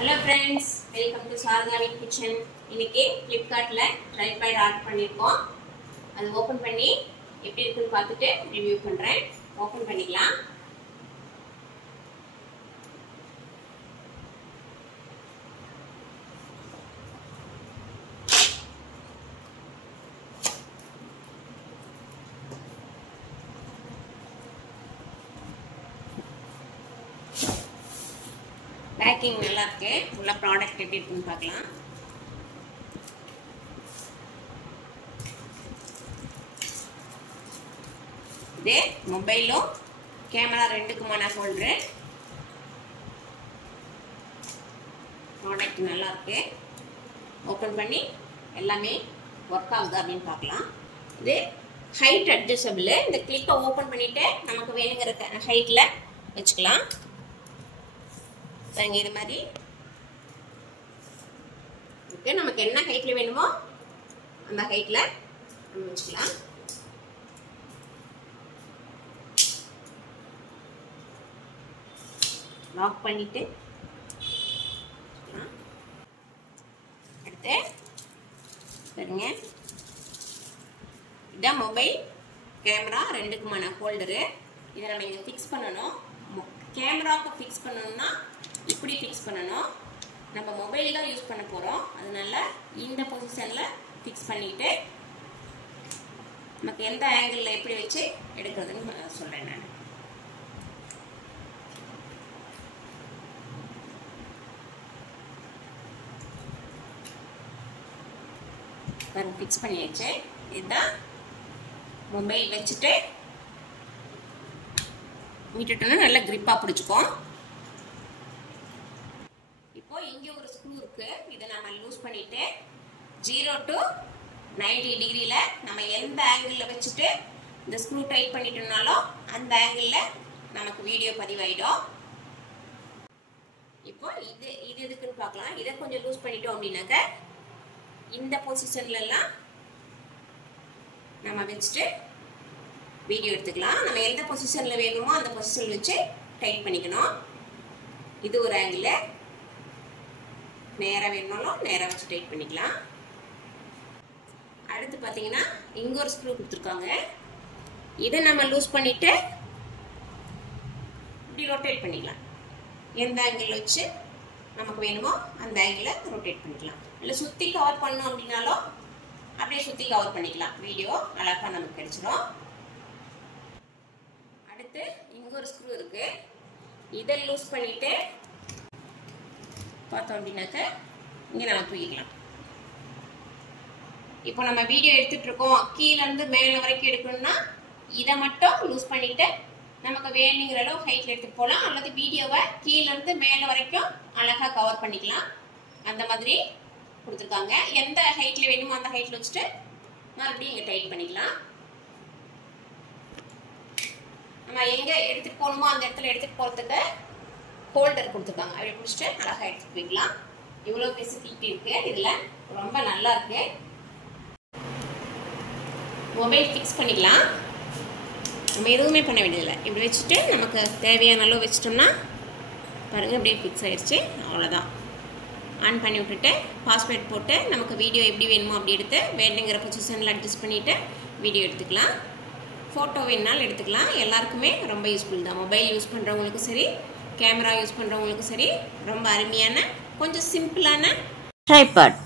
Hello friends, welcome to Sargani Kitchen. இன்னைக்கு Flipkartல tripod order பண்ணிருக்கோம். அது ஓபன் பண்ணி எப்படி இருக்குன்னு பார்த்துட்டு ரிவ்யூ பண்றேன். ஓபன் பண்ணிக்கலாம். Packing நல்லா இருக்கு. உள்ள ப்ராடக்ட் எப்படி இருக்குன்னு பார்க்கலாம். இது மொபைலும் கேமரா ரெண்டுக்குமான ஹோல்டர். ப்ராடக்ட் நல்லா இருக்கு. ஓபன் பண்ணி எல்லாமே ஒர்க் ஆகுது அப்படின்னு பார்க்கலாம். இது ஹைட் அட்ஜஸ்டபிள். இந்த கிளிப்பை ஓபன் பண்ணிட்டு நமக்கு வேணுங்கிற ஹைட்ல வச்சுக்கலாம். இது மாதிரி ஓகே, நமக்கு என்ன ஹைட்ல வேணுமோ அந்த ஹைட்ல நம்ம வச்சுக்கலாம். லாக் பண்ணிட்டு அடுத்து பாருங்க, இதான் மொபைல் கேமரா ரெண்டுக்குமான ஹோல்டரு. இதை நம்ம இங்கே ஃபிக்ஸ் பண்ணணும். கேமராவுக்கு ஃபிக்ஸ் பண்ணணும்னா இப்படி ஃபிக்ஸ் பண்ணணும். நம்ம மொபைல் தான் யூஸ் பண்ண போகிறோம், அதனால இந்த பொசிஷனில் ஃபிக்ஸ் பண்ணிட்டு நமக்கு எந்த ஆங்கிளில் எப்படி வச்சு எடுக்கிறதுன்னு சொல்கிறேன் நான். பாருங்க, ஃபிக்ஸ் பண்ணியாச்சு. இதுதான் மொபைல் வச்சுட்டு விட்டுட்டோன்னா நல்லா கிரிப்பாக பிடிச்சிக்கும். இப்போ இங்கே ஒரு ஸ்க்ரூ இருக்கு. இதை நம்ம லூஸ் பண்ணிட்டு 0 to 90 டிகிரியில் நம்ம எந்த ஆங்கிளில் வச்சுட்டு இந்த ஸ்க்ரூ டைட் பண்ணிட்டோம்னாலும் அந்த ஆங்கிளில் நமக்கு வீடியோ பதிவாயிடும். இப்போ இது எதுக்குன்னு பார்க்கலாம். இதை கொஞ்சம் லூஸ் பண்ணிட்டோம் அப்படின்னாக்க இந்த பொசிஷன்லாம் நம்ம வச்சுட்டு வீடியோ எடுத்துக்கலாம். நம்ம எந்த பொசிஷனில் வேணுமோ அந்த பொசிஷனில் வச்சு டைட் பண்ணிக்கணும். இது ஒரு ஆங்கிள். நேராக வேணும்னாலும் நேராக வச்சு டைட் பண்ணிக்கலாம். அடுத்து பார்த்தீங்கன்னா இங்கே ஒரு ஸ்க்ரூ கொடுத்துருக்காங்க. இதை நம்ம லூஸ் பண்ணிட்டு இப்படி ரொட்டேட் பண்ணிக்கலாம். எந்த ஆங்கிள் வச்சு நமக்கு வேணுமோ அந்த ஆங்கிளில் ரொட்டேட் பண்ணிக்கலாம். இல்லை சுற்றி கவர் பண்ணோம் அப்படின்னாலும் அப்படியே சுற்றி கவர் பண்ணிக்கலாம். வீடியோ அழகாக நமக்கு கிடைச்சிடும். அடுத்து இங்கே ஒரு ஸ்க்ரூ இருக்கு. இதை லூஸ் பண்ணிட்டு பார்த்தோம் அப்படின்னாக்க இங்கே நம்ம தூக்கிக்கலாம். இப்போ நம்ம வீடியோ எடுத்துட்டு இருக்கோம், கீழேருந்து மேலே வரைக்கும் எடுக்கணும்னா இதை மட்டும் லூஸ் பண்ணிட்டு நமக்கு வேணுங்கிற அளவு ஹைட்ல எடுத்துட்டு போகலாம். அல்லது வீடியோவை கீழேருந்து மேலே வரைக்கும் அழகாக கவர் பண்ணிக்கலாம். அந்த மாதிரி கொடுத்துருக்காங்க. எந்த ஹைட்ல வேணுமோ அந்த ஹைட்ல வச்சுட்டு மறுபடியும் இங்கே டைட் பண்ணிக்கலாம். நம்ம எங்கே எடுத்துட்டு போகணுமோ அந்த இடத்துல எடுத்துட்டு போகிறதுக்கு ஹோல்டர் கொடுத்துருக்காங்க. அப்படி பிடிச்சிட்டு அழகாக எடுத்துட்டு போய்க்கலாம். இவ்வளோ ஃபெசிலிட்டி இருக்கு. இதில் ரொம்ப நல்லா இருக்கு. மொபைல் ஃபிக்ஸ் பண்ணிக்கலாம். நம்ம எதுவுமே பண்ண வேண்டியதில்லை. இப்படி வச்சுட்டு நமக்கு தேவையான அளவு வச்சிட்டோம்னா பாருங்கள் அப்படியே ஃபிக்ஸ் ஆயிடுச்சு. அவ்வளோதான். ஆன் பண்ணி விட்டுட்டு பாஸ்வேர்ட் போட்டு நமக்கு வீடியோ எப்படி வேணுமோ அப்படி எடுத்து வேணுங்கிற பொசிஷனில் அட்ஜஸ்ட் பண்ணிவிட்டு வீடியோ எடுத்துக்கலாம். ஃபோட்டோ வேணுனாலும் எடுத்துக்கலாம். எல்லாருக்குமே ரொம்ப யூஸ்ஃபுல் தான். மொபைல் யூஸ் பண்ணுறவங்களுக்கும் சரி, கேமரா யூஸ் பண்ணுறவங்களுக்கும் சரி, ரொம்ப அருமையான கொஞ்சம் சிம்பிளான ட்ரைபாட்.